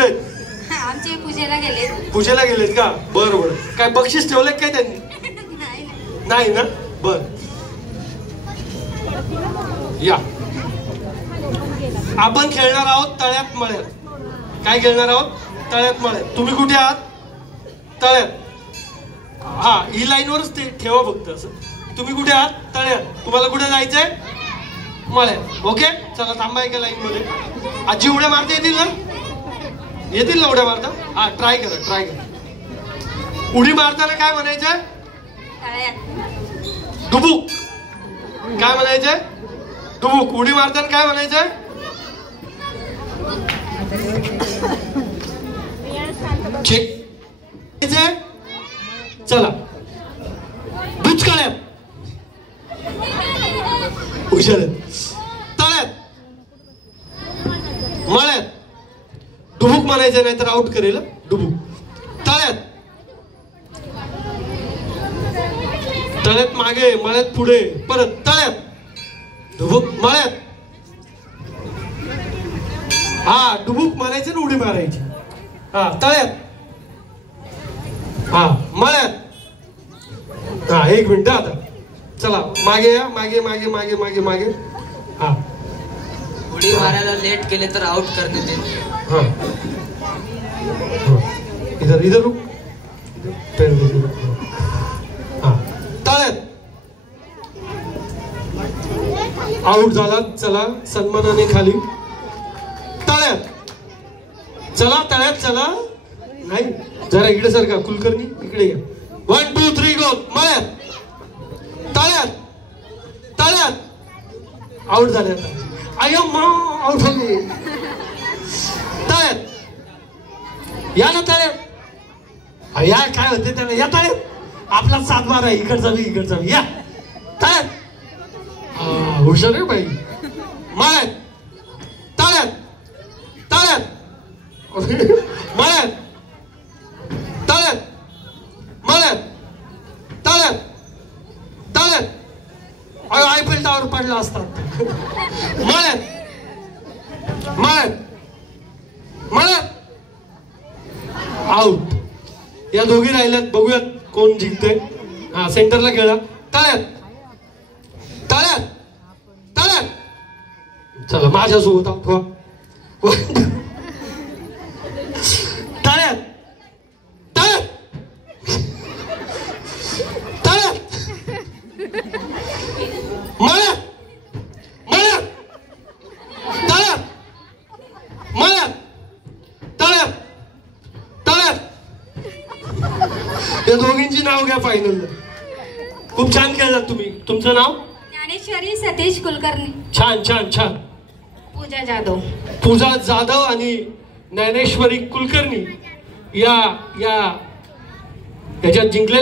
कुठे आहेत? आमचे पूजेला गेलेत. पूजेला गेलेत का? बरं बरं. काय बक्षीस ठेवले काय त्यांनी? नाही ना. बर या आपण खेळणार आहोत तळ्यात मळ्यात. काय खेळणार आहोत? तळ्यात मळ्यात. तुम्ही कुठे आहात? तळ्यात. हा ही लाईनवरच ते ठेवा फक्त असं. तुम्ही कुठे आहात? तळ्यात. तुम्हाला कुठे जायचंय? मळ्यात. ओके चला थांबा एका लाईन मध्ये. आजी उड्या मारता येतील ना? येतील ना उड्या मारता? हा ट्राय करा ट्राय करा. उडी मारताना काय म्हणायचंय? डुबुक. काय म्हणायचंय? डुबुक. उडी मारताना काय म्हणायचंय? चला दुष्काळ्यात. हुशार. तळ्यात मळ्यात. डुबुक म्हणायचं नाही तर आउट करेल. डुबुक. तळ्यात. तळ्यात मागे मळ्यात पुढे परत तळ्यात. डुबुक मळ्यात. हा डुबुक म्हणायचं ना उडी मारायची. हा तळ्यात. हा मळ्यात. हा एक मिनिट आता चला मागे या. मागे मागे मागे मागे मागे. हा उडी मारायला लेट केले तर आउट करते ते. हाँ इधर इधर रुक. हाँ तळ्यात. आउट झाला. चला सन्मानाने खाली. तळ्यात. चला तळ्यात चला. नाही जरा इकडे सर का कुलकर्णी इकडे या. 1 2 3 गो. मळ्यात. तळ्यात. तळ्यात. आउट झाले. अय्यो मा आउट झाले. तळ्यात. या ना तळ्यात. या काय होते त्याला. या तळ्यात. आपला 7-12 आहे. इकडचा बी इकडचा बी. या तळ्यात. हुशार आहे बाई. मळ्यात. तळ्यात. तळ्यात. मळ्यात. तळ्यात. मळ्यात. तळ्यात. तळ्यात. आयफेल टावर पडला असतात. मळ्यात. मळ्यात. मळ्यात. आउट. या दोघी राहिल्यात. बघूयात कोण जिंकते. हा सेंटरला खेळा. तळ्यात. तळ्यात. तळ्यात. चला माझ्यासोबत आउट व्हा. तळ्यात. तळ्यात. तळ्यात. मळ्यात. मळ्यात. तळ्यात. मळ्यात. तळ्यात. तळ्यात. या दोघींची नाव घ्या फायनल. खूप छान खेळलात तुम्ही. तुमचं नाव? ज्ञानेश्वरी सतीश कुलकर्णी. छान छान छान. पूजा जाधव. पूजा जाधव आणि ज्ञानेश्वरी कुलकर्णी या याच्यात जिंकलेल्या